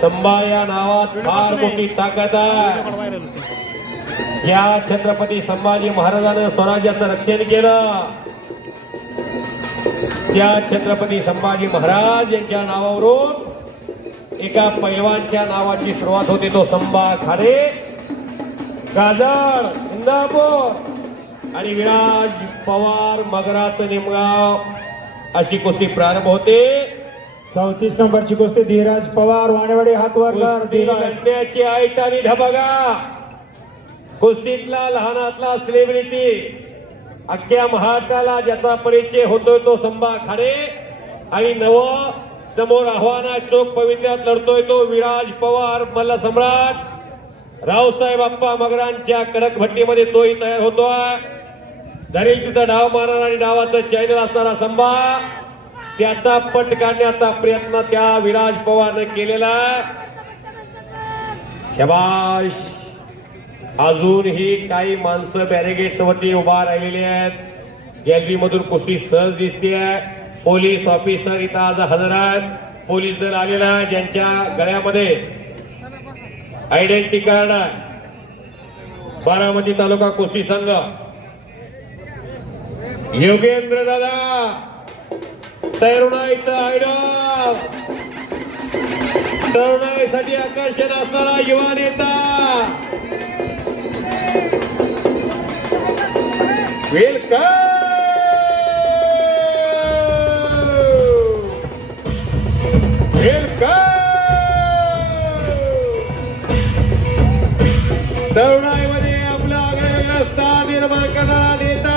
संभा या नावात फार मोठी ताकद आहे. ज्या छत्रपती संभाजी महाराजांनी स्वराज्याचं रक्षण केलं त्या छत्रपती संभाजी महाराज यांच्या नावावरून एका पैलवानच्या नावाची सुरुवात होते. तो संभा खाडे, गाजर, इंदापूर आणि विराज पवार मगराचं निमगाव अशी कुस्ती प्रारंभ होते. 34 नंबरची कुस्ती धीरज पवार वाणेवाडी हातवर लढण्याची ऐटाली धबगा. कुस्तीतला लहानातला सेलिब्रिटी अख्ख्या महाराष्ट्राला ज्याचा परिचय होतोय तो संभा खाडे आणि नव समोर आव्हाना चोख पवित्र्यात लढतोय तो विराज पवार मल्ल सम्राट रावसाहेब आप्पा मगरांच्या कडक भट्टीमध्ये तोही तयार होतोय. धरील तिथं डाव मारणार आणि डावाचं चॅनल असणारा संभा त्याचा पट काढण्याचा प्रयत्न त्या विराज पवारने केलेला आहे. शाबाश. अजूनही काही माणसं बॅरिगेट्स वरती उभा राहिलेली आहेत. गॅलरी मधून कुस्ती सहज दिसते. पोलीस ऑफिसर इथं आज हजर आहेत. पोलीस दल आलेला आहे ज्यांच्या गळ्यामध्ये आयडेंटिटी कार्ड आहे. बारामती तालुका कुस्ती संघ योगेंद्र दादा तरुणाईचा आयडॉल, तरुणाईसाठी आकर्षण असणारा युवा नेता वेलकम. तरुणाईमध्ये आपला आगळा स्थान निर्माण करणारा नेता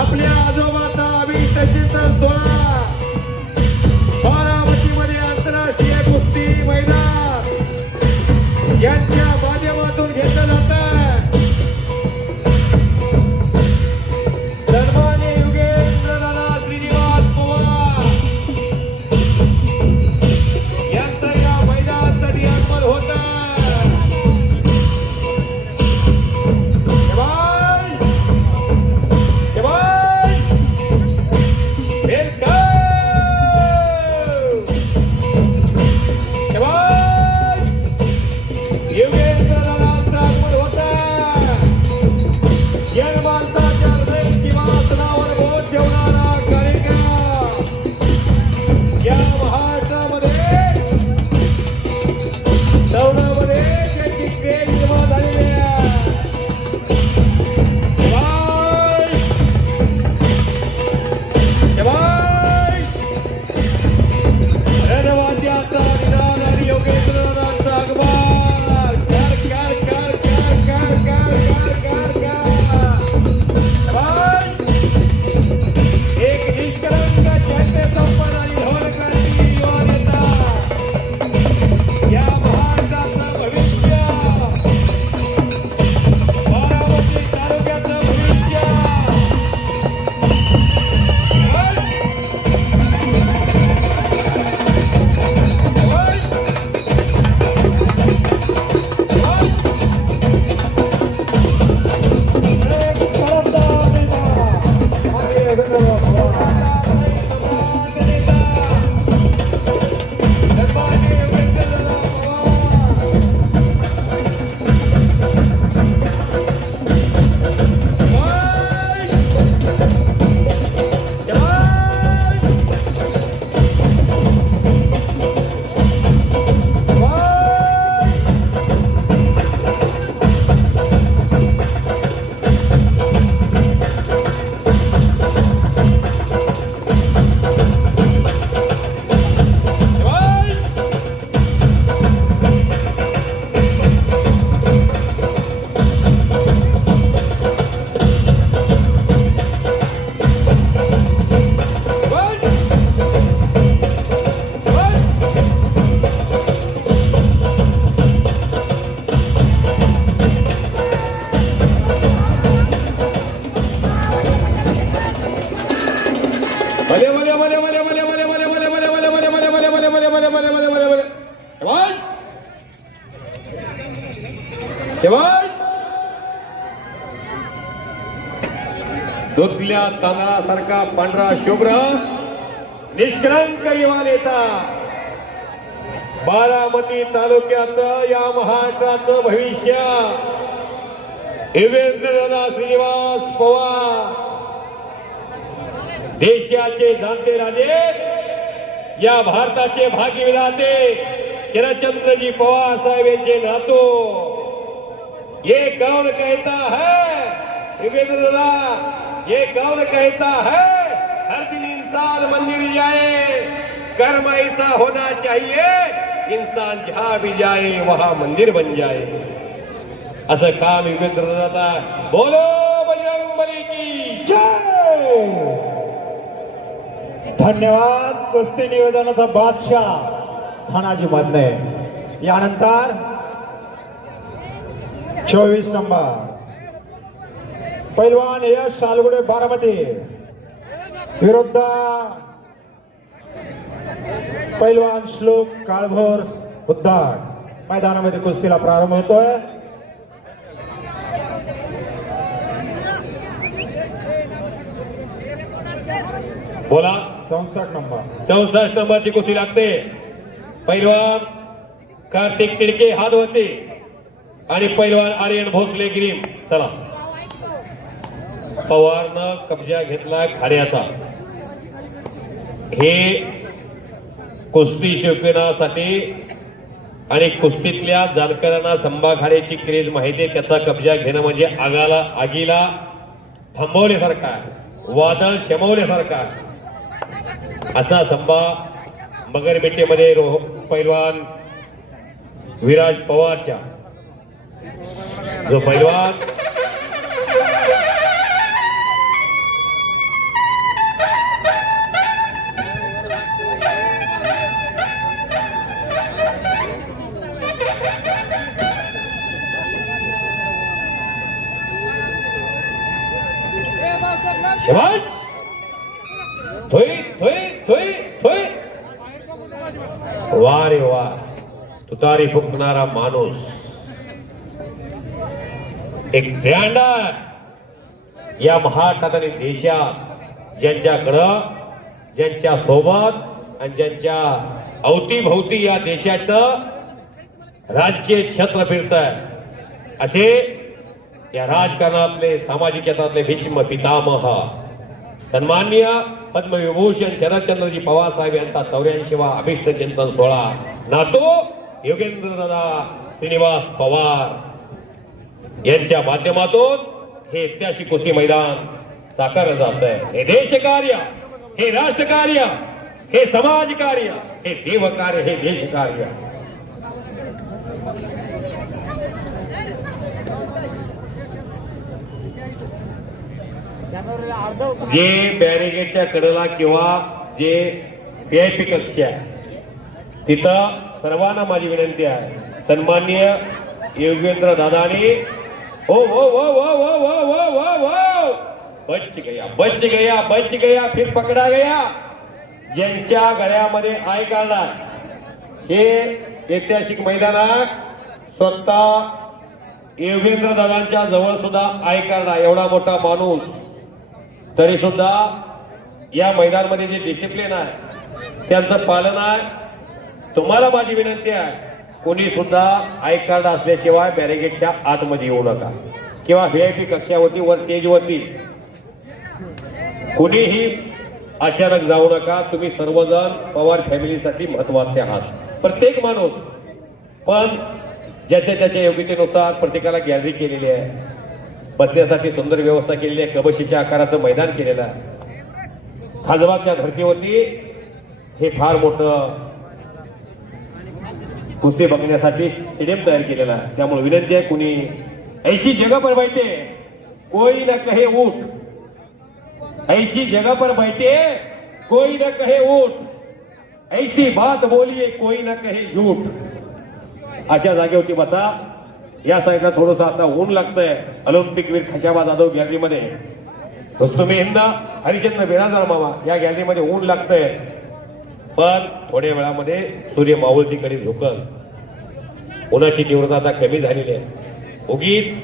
आपल्या आजोबाचा अभिष्टचिंतन सोहळा बारामतीमध्ये आंतरराष्ट्रीय कुस्ती मैदान यांच्या माध्यमातून घेतलं जात आहे. सन्माननीय योगेंद्र दादा श्रीनिवास पवार यांचं या मैदानासाठी आगमन होत आहे. धुतल्या तांदळासारखा पांढरा शुभ्र निष्कलंक युवा नेता, बारामती तालुक्याचं या महाराष्ट्राचं भविष्य योगेंद्रदादा श्रीनिवास पवार, देशाचे जाणते राजे, या भारताचे भाग्यविधाते शरदचंद्रजी पवार साहेब यांचे नातू। ये कौन कहता है योगेंद्र दादा, ये कौन कहता है हर दिन इंसान मंदिर जाए, कर्म ऐसा होना चाहिए इंसान जहां भी जाए वहां मंदिर बन जाए, असं काम योगेंद्र दादा। बोलो बजरंगबली की जय। धन्यवाद। कुस्ती निवेदनाचा बादशाह धनाजी मधने। यानंतर 24 नंबर पैलवान यश सालगुडे बारामती विरुद्ध पैलवान श्लोक काळभोर उद्धार। मैदानामध्ये कुस्तीला प्रारंभ होतोय। बोला 64 नंबर 64 नंबरची कुस्ती लागते। पैलवान कार्तिक तिडके हात होते आणि पैलवान आर्यन भोसले ग्रीम। चला, पवारनं कब्जा घेतला खाड्याचा। हे कुस्ती शौकीनासाठी आणि कुस्तीतल्या जाणकारांना संभा खाड्याची क्रेज माहिती आहे। त्याचा कब्जा घेणं म्हणजे आगीला थांबवल्यासारखा, वादळ शमवल्यासारखा। असा संभा मगरबेटेमध्ये पैलवान विराज पवारच्या, जो पैलवान शाबाश, थोई थोई थोई थोई, वा रे वा, तुतारी फुंकणारा माणूस, एक ब्रँडर या महाराष्ट्रात आणि देशात, ज्यांच्याकडं, ज्यांच्या सोबत आणि ज्यांच्या अवतीभोवती या देशाचं राजकीय छत्र फिरतंय, असे या राजकारणातले सामाजिक क्षेत्रातले भीष्म पितामह सन्माननीय पद्मविभूषण शरदचंद्रजी पवार साहेब यांचा 84वा अभिष्ट चिंतन सोहळा नातो योगेंद्रदादा श्रीनिवास पवार यांच्या माध्यमातून हे ऐतिहासिक कुस्ती मैदान साकारलं जात आहे। हे देशकार्य, हे राष्ट्रकार्य, हे समाजकार्य, हे देवकार्य, हे देशकार्य। जे बॅरिगेटच्या कडेला किंवा जे VIP कक्ष आहे तिथं सर्वांना माझी विनंती आहे, सन्माननीय योगेंद्र दादानी ओ ओ ओ ओ ओ ओ ओ ओ ओ बच गया बच गया बच गया फिर पकडा गया, ज्यांच्या गळ्यामध्ये आय काढला हे ऐतिहासिक मैदानात स्वतः योगेंद्र दादांच्या जवळ सुद्धा आय काढला एवढा मोठा माणूस, तरी सुद्धा या मैदानामध्ये जे डिसिप्लिन आहे त्यांचं पालन आहे। तुम्हाला माझी विनंती आहे, कोणी सुद्धा आय कार्ड असल्याशिवाय बॅरिगेटच्या आतमध्ये येऊ नका किंवा VIP कक्षावरती वर स्टेजवरती कोणीही अचानक जाऊ नका। तुम्ही सर्वजण पवार फॅमिलीसाठी महत्वाचे आहात, प्रत्येक माणूस, पण ज्याच्या त्याच्या योग्यतेनुसार प्रत्येकाला गॅलरी केलेली आहे, बसण्यासाठी सुंदर व्यवस्था केलेली आहे, कबशीच्या आकाराचं मैदान केलेलं आहे। खाजबागच्या धर्तीवरती हे फार मोठं कुस्ती बघण्यासाठी स्टेडियम तयार केलेला आहे। त्यामुळे विनंती आहे, कुणी ऐसी जगह पर बैठे कोई न कहे उठ, ऐसी जगह पर बैठे कोई न कहे उठ, ऐसी बात बोलिए कोई न कहे झूठ। अशा जागेवरती बसा। या साईडला थोडंसं आता ऊन लागतंय। ऑलिम्पिक वीर खशाबा जाधव गॅलरीमध्ये, रुस्तुम हिंद हरिचंद्र बिराजदार मामा या गॅलरीमध्ये ऊन लागतंय, पण थोड्या वेळामध्ये सूर्य मावळतीकडे झुकल। उन्हाची तीव्रता आता कमी झालेली आहे। उगीच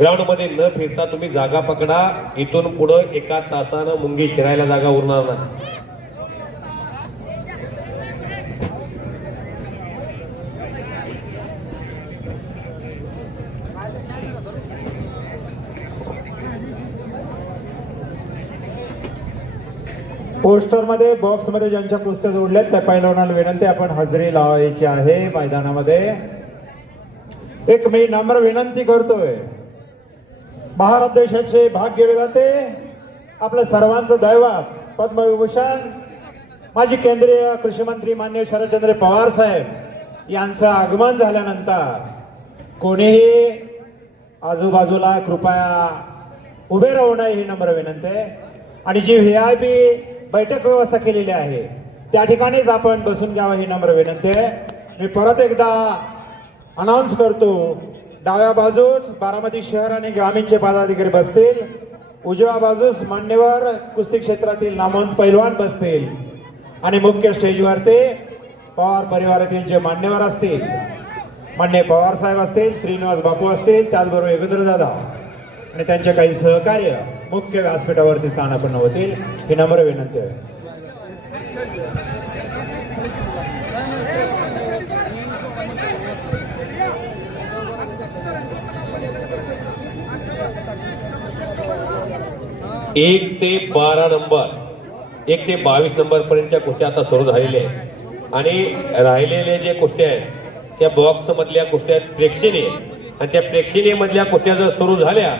ग्राउंड मध्ये न फिरता तुम्ही जागा पकडा, इथून पुढे एका तासानं मुंगी शिरायला जागा उरणार नाही। पोस्टर मध्ये बॉक्स मध्ये ज्यांच्या कुस्त्या जोडल्यात त्या पैलवानाला विनंती आपण हजेरी लावायची आहे मैदानामध्ये. एक मी नम्र विनंती करतोय, भारत देशाचे भाग्य विधाते आपल्या सर्वांचं दैवत पद्मविभूषण माजी केंद्रीय कृषी मंत्री माननीय शरदचंद्र पवार साहेब यांचं आगमन झाल्यानंतर कोणीही आजूबाजूला कृपया उभे राहू नये ही नम्र विनंती आहे. आणि जी VIP बैठक व्यवस्था केलेली आहे त्या ठिकाणीच आपण बसून घ्यावं ही नम्र विनंती आहे. मी परत एकदा अनाऊन्स करतो, डाव्या बाजूस बारामती शहर आणि ग्रामीणचे पदाधिकारी बसतील, उजव्या बाजूस मान्यवर कुस्ती क्षेत्रातील नामवंत पैलवान बसतील आणि मुख्य स्टेजवरती पवार परिवारातील जे मान्यवर असतील, मान्य पवार साहेब असतील, श्रीनिवास बापू असतील, त्याचबरोबर योगेंद्र दादा आणि त्यांचे काही सहकार्य मुख्य व्यासपीठावरती स्थानापन्न होतील ही नम्र विनंती आहे. एक ते 12 नंबर 1 ते 22 नंबर पर्यंतच्या कुस्त्या आता सुरू झालेल्या आहेत आणि राहिलेले जे कुस्त्या आहेत त्या बॉक्स मधल्या कुस्त्या प्रेक्षणीय आणि त्या प्रेक्षणीय मधल्या कुस्त्या जर सुरू झाल्या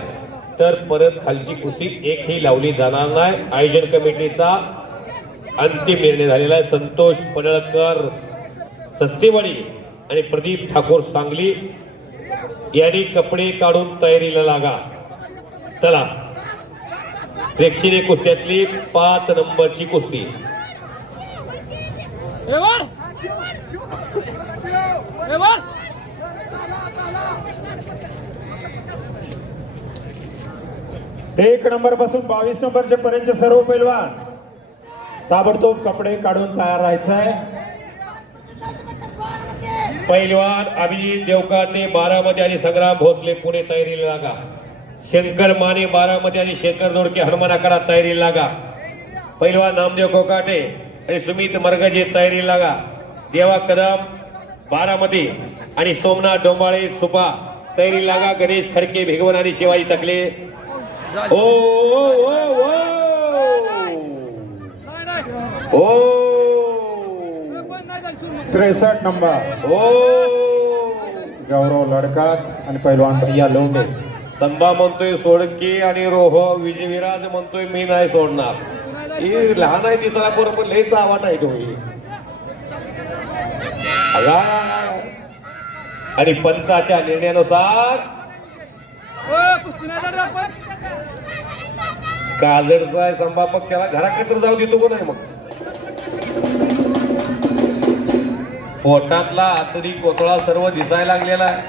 तर परत खालची कुस्ती एकही लावली जाणार नाही. आयोजन कमिटीचा अंतिम निर्णय झालेला आहे. संतोष पडळकर सस्तेवाडी आणि प्रदीप ठाकूर सांगली यांनी कपडे काढून तयारीला लागा. चला, प्रेक्षणीय कुस्त्यातली 5 नंबरची कुस्ती. एक नंबर पासून 22 नंबरचे पर्यंतचे सर्व पैलवान ताबडतोब कपडे काढून तयार राहायचं आहे. पैलवान अभिजित देवकाते बारामती आणि संग्राम भोसले पुणे तयारीला लागा. शंकर माने बारामती आणि शेखर दोडके हनुमानाकडा तयारीला लागा. पैलवान नामदेव कोकाटे आणि सुमित मरगजे तयारीला लागा. देवा कदम बारामती आणि सोमनाथ डोंबाळे सुपा तयारीला लागा. गणेश खडके भिगवण आणि शिवाजी तकले ओ ओ ओ ओ ओ 63 नंबर ओ गौरव लडकात आणि पैलवान भैया लोंढे. संभा म्हणतोय सोडके आणि रोह विजयविराज म्हणतोय मी नाही सोडणार. ही लहान आहे दिसायला बरोबर लयच आवाट आहे तो ही. आणि पंचाच्या निर्णयानुसार काजळचा आहे संभापक, त्याला घराकडे तर जाऊ देतो को नाही. मग पोटातला आतडी कोतळा सर्व दिसायला लागलेला आहे.